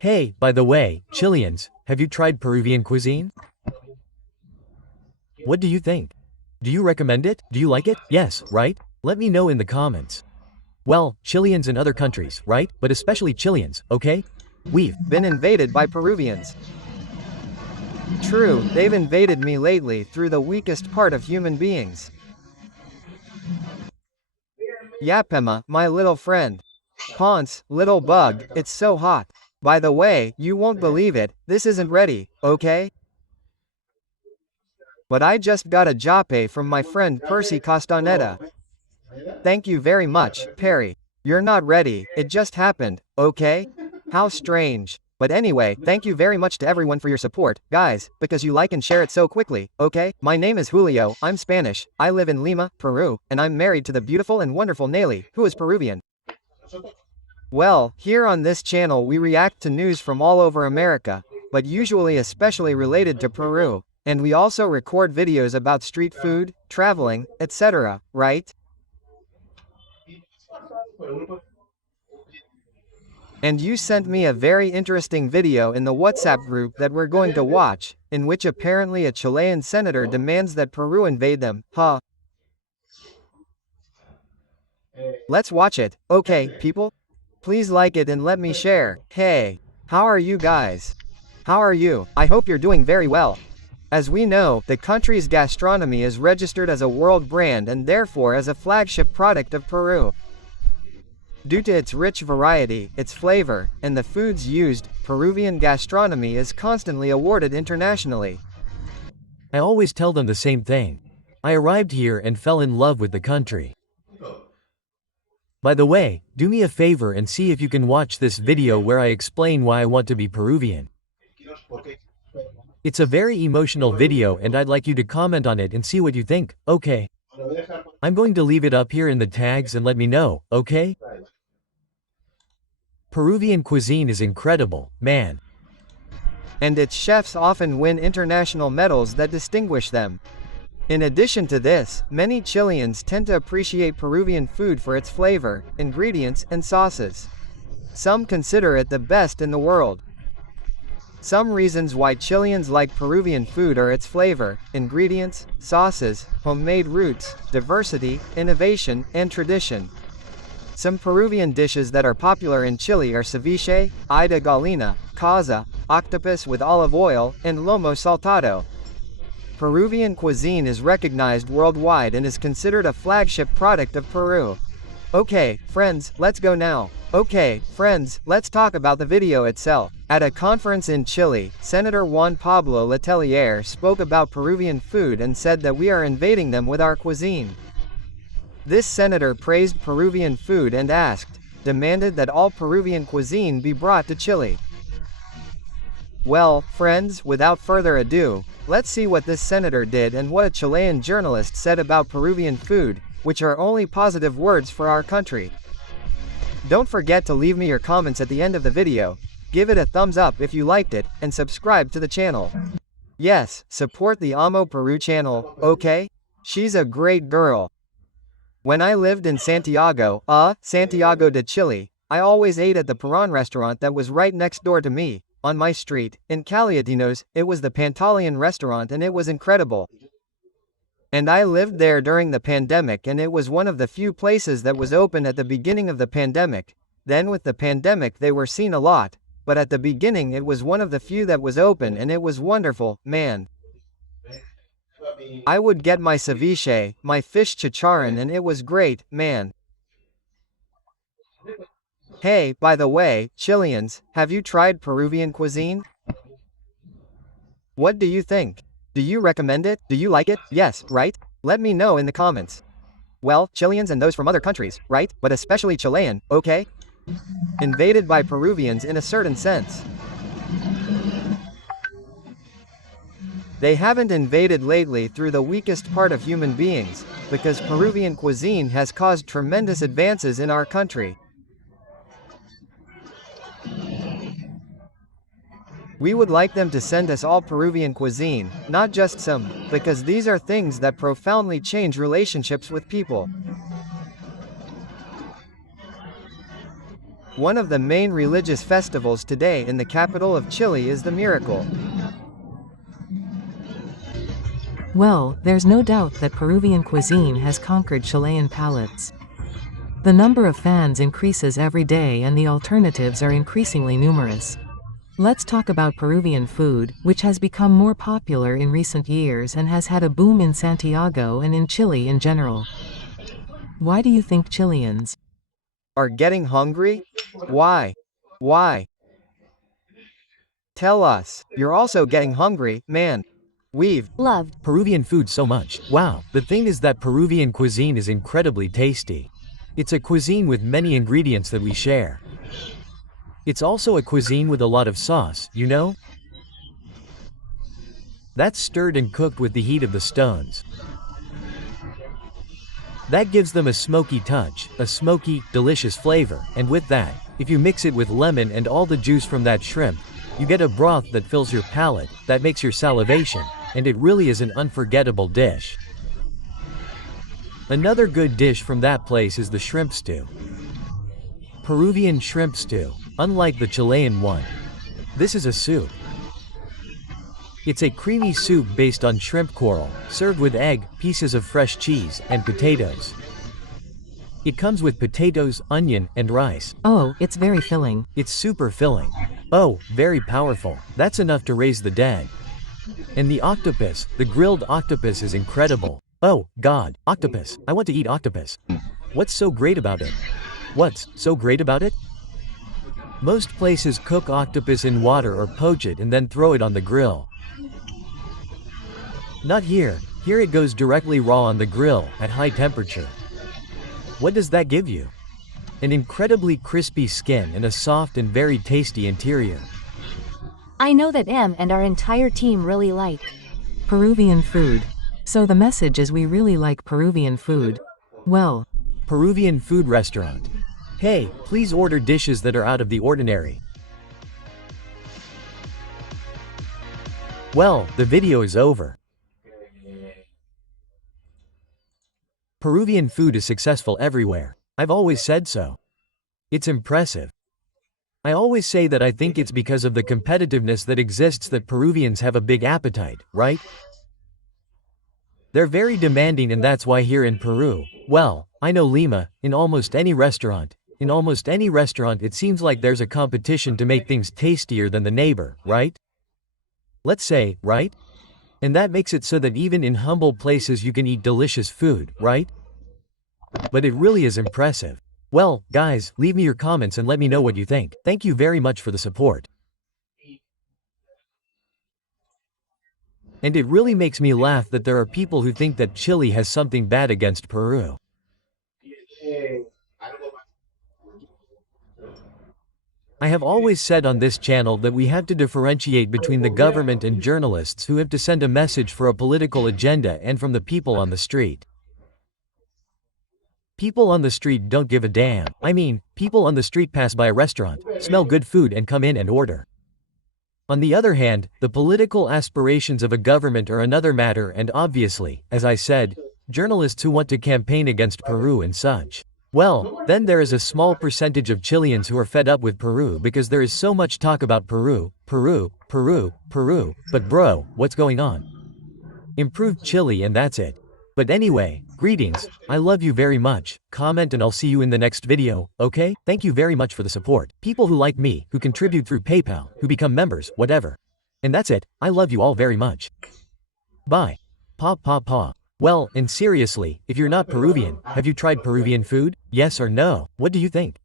Hey, by the way, Chileans, have you tried Peruvian cuisine? What do you think? Do you recommend it? Do you like it? Yes, right? Let me know in the comments. Well, Chileans and other countries, right? But especially Chileans, okay? We've Been invaded by Peruvians. True, they've invaded me lately through the weakest part of human beings. Yapema, my little friend. Ponce, little bug, it's so hot. By the way, you won't believe it, this isn't ready, okay? But I just got a jape from my friend Percy Castaneda. Thank you very much, Perry. You're not ready, it just happened, okay? How strange. But anyway, thank you very much to everyone for your support, guys, because you like and share it so quickly, okay? My name is Julio, I'm Spanish, I live in Lima, Peru, and I'm married to the beautiful and wonderful Nelly, who is Peruvian. Well, here on this channel we react to news from all over America, but usually especially related to Peru, and we also record videos about street food, traveling, etc., right? And you sent me a very interesting video in the WhatsApp group that we're going to watch, in which apparently a Chilean senator demands that Peru invade them, huh? Let's watch it, okay, people? Please like it and let me share. Hey, how are you guys? How are you? I hope you're doing very well. As we know, the country's gastronomy is registered as a world brand and therefore as a flagship product of Peru. Due to its rich variety, its flavor, and the foods used, Peruvian gastronomy is constantly awarded internationally. I always tell them the same thing. I arrived here and fell in love with the country. By the way, do me a favor and see if you can watch this video where I explain why I want to be Peruvian. It's a very emotional video and I'd like you to comment on it and see what you think, okay? I'm going to leave it up here in the tags and let me know, okay? Peruvian cuisine is incredible, man. And its chefs often win international medals that distinguish them. In addition to this, many Chileans tend to appreciate Peruvian food for its flavor, ingredients, and sauces. Some consider it the best in the world. Some reasons why Chileans like Peruvian food are its flavor, ingredients, sauces, homemade roots, diversity, innovation, and tradition. Some Peruvian dishes that are popular in Chile are ceviche, ida galina, caza, octopus with olive oil, and lomo saltado. Peruvian cuisine is recognized worldwide and is considered a flagship product of Peru. Okay, friends, let's go now. Okay, friends, let's talk about the video itself. At a conference in Chile, Senator Juan Pablo Letelier spoke about Peruvian food and said that we are invading them with our cuisine. This senator praised Peruvian food and demanded that all Peruvian cuisine be brought to Chile. Well, friends, without further ado, let's see what this senator did and what a Chilean journalist said about Peruvian food, which are only positive words for our country. Don't forget to leave me your comments at the end of the video, give it a thumbs up if you liked it, and subscribe to the channel. Yes, support the Amo Peru channel, okay? She's a great girl. When I lived in Santiago de Chile, I always ate at the Peruano restaurant that was right next door to me, on my street, in Caliatinos. It was the Pantaleon restaurant and it was incredible. And I lived there during the pandemic and it was one of the few places that was open at the beginning of the pandemic. Then with the pandemic they were seen a lot, but at the beginning it was one of the few that was open and it was wonderful, man. I would get my ceviche, my fish chicharron, and it was great, man. Hey, by the way, Chileans, have you tried Peruvian cuisine? What do you think? Do you recommend it? Do you like it? Yes, right? Let me know in the comments. Well, Chileans and those from other countries, right? But especially Chilean, okay? Invaded by Peruvians in a certain sense. They haven't invaded lately through the weakest part of human beings, because Peruvian cuisine has caused tremendous advances in our country. We would like them to send us all Peruvian cuisine, not just some, because these are things that profoundly change relationships with people. One of the main religious festivals today in the capital of Chile is the Miracle. Well, there's no doubt that Peruvian cuisine has conquered Chilean palates. The number of fans increases every day and the alternatives are increasingly numerous. Let's talk about Peruvian food, which has become more popular in recent years and has had a boom in Santiago and in Chile in general. Why do you think Chileans are getting hungry? Why? Why? Tell us. You're also getting hungry, man. We've loved Peruvian food so much. Wow, the thing is that Peruvian cuisine is incredibly tasty. It's a cuisine with many ingredients that we share. It's also a cuisine with a lot of sauce, you know? That's stirred and cooked with the heat of the stones. That gives them a smoky touch, a smoky, delicious flavor, and with that, if you mix it with lemon and all the juice from that shrimp, you get a broth that fills your palate, that makes your salivation, and it really is an unforgettable dish. Another good dish from that place is the shrimp stew. Peruvian shrimp stew, unlike the Chilean one. This is a soup. It's a creamy soup based on shrimp coral, served with egg, pieces of fresh cheese, and potatoes. It comes with potatoes, onion, and rice. Oh, it's very filling. It's super filling. Oh, very powerful. That's enough to raise the dead. And the octopus, the grilled octopus is incredible. Oh, God, octopus. I want to eat octopus. What's so great about it? What's so great about it? Most places cook octopus in water or poach it and then throw it on the grill. Not here. Here it goes directly raw on the grill, at high temperature. What does that give you? An incredibly crispy skin and a soft and very tasty interior. I know that Em and our entire team really like Peruvian food. So the message is we really like Peruvian food. Well, Peruvian food restaurant. Hey, please order dishes that are out of the ordinary. Well, the video is over. Peruvian food is successful everywhere. I've always said so. It's impressive. I always say that I think it's because of the competitiveness that exists that Peruvians have a big appetite, right? They're very demanding, and that's why here in Peru, well, I know Lima, in almost any restaurant it seems like there's a competition to make things tastier than the neighbor, right? Let's say, right? And that makes it so that even in humble places you can eat delicious food, right? But it really is impressive. Well, guys, leave me your comments and let me know what you think. Thank you very much for the support. And it really makes me laugh that there are people who think that Chile has something bad against Peru. I have always said on this channel that we have to differentiate between the government and journalists who have to send a message for a political agenda and from the people on the street. People on the street don't give a damn. I mean, people on the street pass by a restaurant, smell good food and come in and order. On the other hand, the political aspirations of a government are another matter, and obviously, as I said, journalists who want to campaign against Peru and such. Well, then there is a small percentage of Chileans who are fed up with Peru because there is so much talk about Peru, but bro, what's going on? Improve Chile and that's it. But anyway, greetings, I love you very much, comment and I'll see you in the next video, okay? Thank you very much for the support. People who like me, who contribute through PayPal, who become members, whatever. And that's it, I love you all very much. Bye. Pa pa pa. Well, and seriously, if you're not Peruvian, have you tried Peruvian food? Yes or no? What do you think?